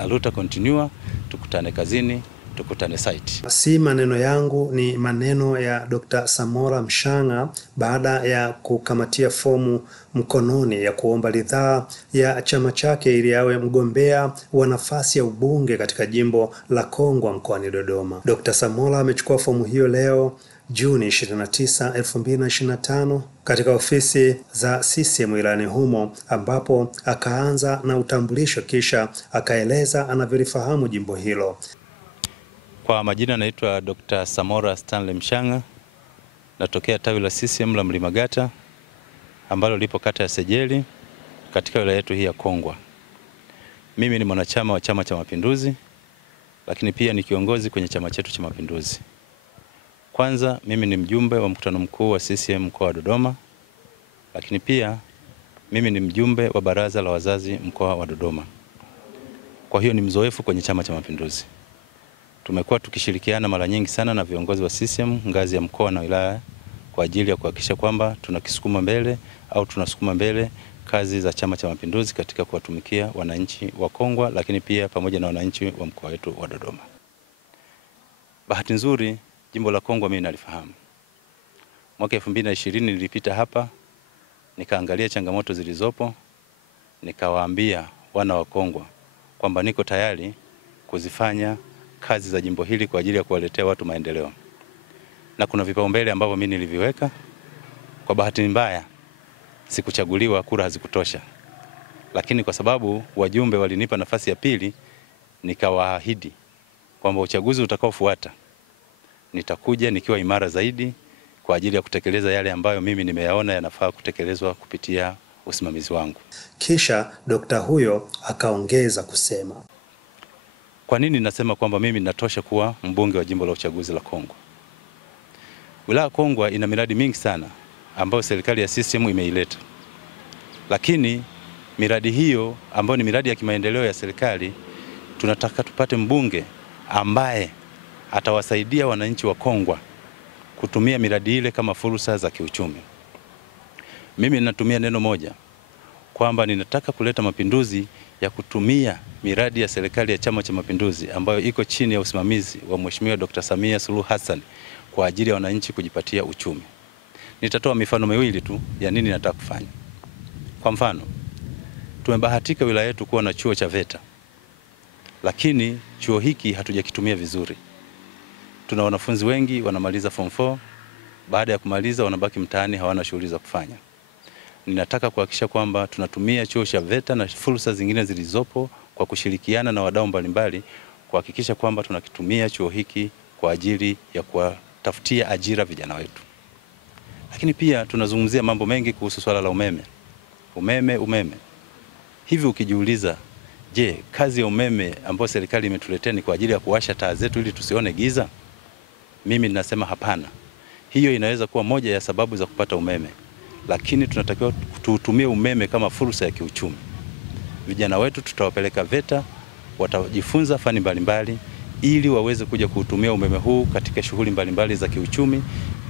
aluta continua, tukutane kazini, tukutane site. Si maneno yangu, ni maneno ya Dr. Samora Mshang'a baada ya kukamatia fomu mkononi ya kuomba ridhaa ya chama chake ili awe mgombea wa nafasi ya ubunge katika jimbo la Kongwa mkoani Dodoma. Dr. Samora amechukua fomu hiyo leo Juni 29, 2025 katika ofisi za CCM wilayani humo, ambapo akaanza na utambulisho kisha akaeleza anavyolifahamu jimbo hilo. Kwa majina naitwa Dr. Samora Stanley Mshang'a, natokea tawi la CCM la Mlima Gata ambalo lipo kata ya Sejeli katika wilaya yetu hii ya Kongwa. Mimi ni mwanachama wa Chama cha Mapinduzi, lakini pia ni kiongozi kwenye chama chetu cha Mapinduzi. Kwanza mimi ni mjumbe wa mkutano mkuu wa CCM mkoa wa Dodoma, lakini pia mimi ni mjumbe wa baraza la wazazi mkoa wa Dodoma. Kwa hiyo ni mzoefu kwenye Chama cha Mapinduzi. Tumekuwa tukishirikiana mara nyingi sana na viongozi wa CCM ngazi ya mkoa na wilaya kwa ajili ya kuhakikisha kwamba tunakisukuma mbele au tunasukuma mbele kazi za Chama cha Mapinduzi katika kuwatumikia wananchi wa Kongwa, lakini pia pamoja na wananchi wa mkoa wetu wa Dodoma. Bahati nzuri jimbo la Kongwa mimi nalifahamu. Mwaka 2020 nilipita hapa, nikaangalia changamoto zilizopo, nikawaambia wana wa Kongwa kwamba niko tayari kuzifanya kazi za jimbo hili kwa ajili ya kuwaletea watu maendeleo. Na kuna vipaumbele ambavyo mimi niliviweka. Kwa bahati mbaya sikuchaguliwa, kura hazikutosha. Lakini kwa sababu wajumbe walinipa nafasi ya pili, nikawaahidi kwamba uchaguzi utakaofuata nitakuja nikiwa imara zaidi kwa ajili ya kutekeleza yale ambayo mimi nimeyaona yanafaa kutekelezwa kupitia usimamizi wangu. Kisha Dr. huyo akaongeza kusema, kwa nini nasema kwamba mimi ninatosha kuwa mbunge wa jimbo la uchaguzi la Kongwa? Wilaya Kongwa ina miradi mingi sana ambayo serikali ya CCM imeileta. Lakini miradi hiyo ambayo ni miradi ya kimaendeleo ya serikali, tunataka tupate mbunge ambaye atawasaidia wananchi wa Kongwa kutumia miradi ile kama fursa za kiuchumi. Mimi ninatumia neno moja kwamba ninataka kuleta mapinduzi ya kutumia miradi ya serikali ya Chama cha Mapinduzi ambayo iko chini ya usimamizi wa Mheshimiwa Dr. Samia Suluhu Hassan kwa ajili ya wananchi kujipatia uchumi. Nitatoa mifano miwili tu ya nini nataka kufanya. Kwa mfano, tumebahatika wilaya yetu kuwa na chuo cha VETA. Lakini chuo hiki hatujakitumia vizuri. Tuna wanafunzi wengi wanamaliza form 4, baada ya kumaliza wanabaki mtaani, hawana shughuli za kufanya. Ninataka kuhakikisha kwamba tunatumia chuo cha VETA na fursa zingine zilizopo kwa kushirikiana na wadau mbalimbali kuhakikisha kwamba tunakitumia chuo hiki kwa ajili ya kuwatafutia ajira vijana wetu. Lakini pia tunazungumzia mambo mengi kuhusu swala la umeme. Umeme. Hivi ukijiuliza, je, kazi ya umeme ambayo serikali imetuletea ni kwa ajili ya kuwasha taa zetu ili tusione giza? Mimi ninasema hapana. Hiyo inaweza kuwa moja ya sababu za kupata umeme. Lakini tunatakiwa tuutumie umeme kama fursa ya kiuchumi. Vijana wetu tutawapeleka VETA, watajifunza fani mbalimbali ili waweze kuja kuutumia umeme huu katika shughuli mbalimbali za kiuchumi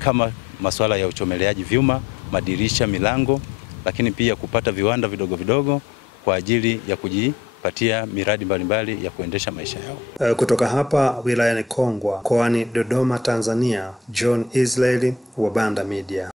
kama masuala ya uchomeleaji vyuma, madirisha, milango, lakini pia kupata viwanda vidogo vidogo kwa ajili ya kujipatia miradi mbalimbali ya kuendesha maisha yao. Kutoka hapa wilayani Kongwa, mkoani Dodoma, Tanzania, John Israeli wa Banda Media.